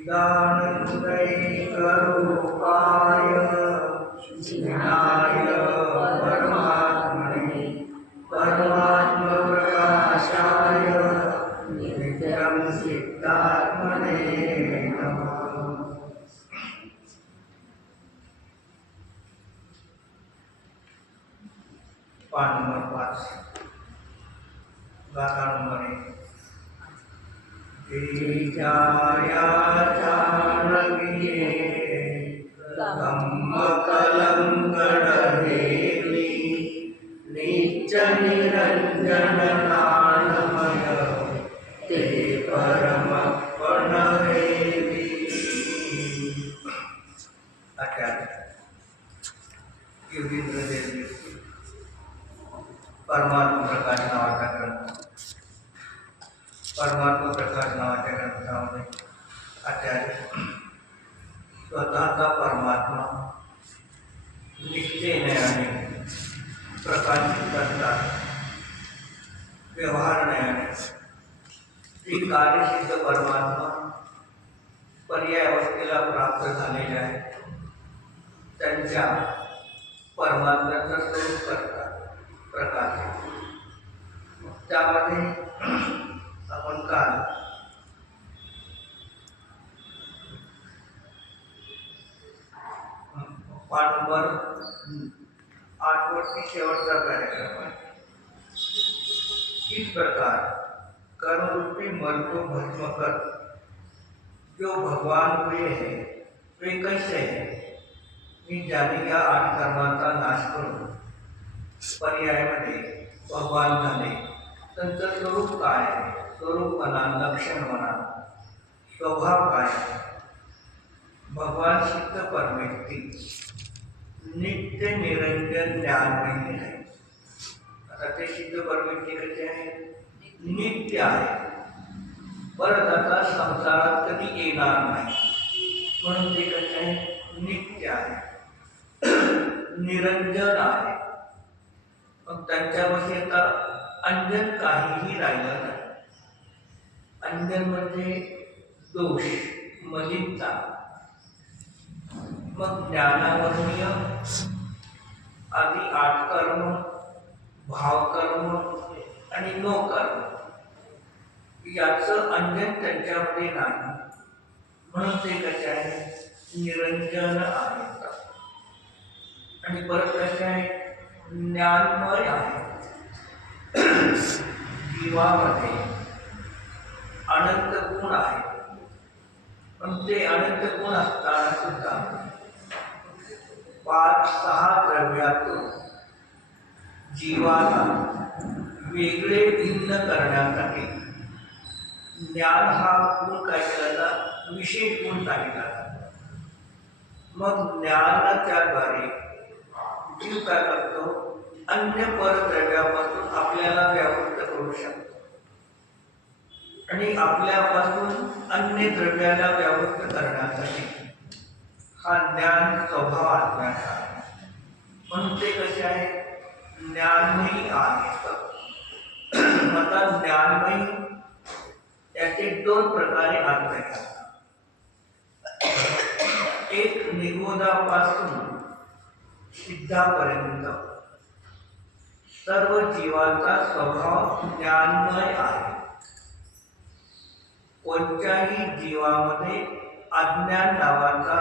चिदानन्दैकरूपाय चिन्नाय परमात्मने परमात्मप्रकाशाय नित्यं सिद्धात्मने नमः। पाठ नंबर 5 गाथा नंबर 1। तेजाया चाणक्ये कम्मकलङ्गडहेली नित्य निरंजन नाममय ते परमपणहेली। आचार्य योगींद्र देवजी परमात्मा प्रकाश नावाचा ग्रंथ, परमात्मा प्रकाश नावाच्या ग्रंथामध्ये आचार्य स्वतःचा परमात्मा निश्चयने प्रकाशित करतात, व्यवहारण्याने ती कार्यसिद्ध परमात्मा पर्याय अवस्थेला प्राप्त झालेले आहे त्यांच्या परमात्म्याचं स्वरूप करतात प्रकाशित। त्यामध्ये आपण काल पाठ नंबर 8 वरती शेवटचा कार्यक्रम आहे। इस प्रकार कर्मरूपी मन को भस्म कर जो भगवान हुए हैं वे कैसे हैं। मी ज्याने या 8 कर्मांचा नाश करून पर्यायामध्ये भगवान झाले त्यांचं स्वरूप काय आहे, स्वरूप म्हणा, लक्षण म्हणा, स्वभाव काय आहे। भगवान सिद्ध परमेश्वरी नित्य निरंजन ज्ञानमय आहे। आता ते सिद्ध परमेश्वरी कसे आहे, नित्य आहे, परत आता संसारात कधी येणार नाही म्हणून ते कसे आहे, नित्य आहे, निरंजन आहे। मग त्यांच्यापाशी आता अंजन काहीही राहिलं नाही। अंजन म्हणजे दोष, मलिनता। मग ज्ञानावर्णीय आधी 8 कर्म, भावकर्म आणि नो कर्म याचं अंजन त्यांच्यामध्ये नाही म्हणून ते कसे आहे, निरंजन आहेत। आणि परत कसे आहे, ज्ञानमय आहे। जीवामध्ये अनंत गुण आहेत पण ते अनंत गुण असताना सुद्धा 5-6 द्रव्यातून जीवाला वेगळे भिन्न करण्यासाठी ज्ञान हा गुण काय केला, विशेष गुण सांगितला। मग ज्ञानाच्या द्वारे जीव काय करतो, अन्य परद्रव्यापासून आपल्याला व्यावृत्त करू शकतो आणि आपल्यापासून अन्य द्रव्याला व्यावृत्त करण्यासाठी हा ज्ञान स्वभाव असण्याचा आहे म्हणून ते कसे आहे, ज्ञानमयी आहेत। आता ज्ञानमयी याचे 2 प्रकारे अर्थ आहेत। एक निगोधापासून सिद्धापर्यंत सर्व जीवांचा स्वभाव ज्ञानमय आहे। कोणत्याही जीवामध्ये अज्ञान नावाचा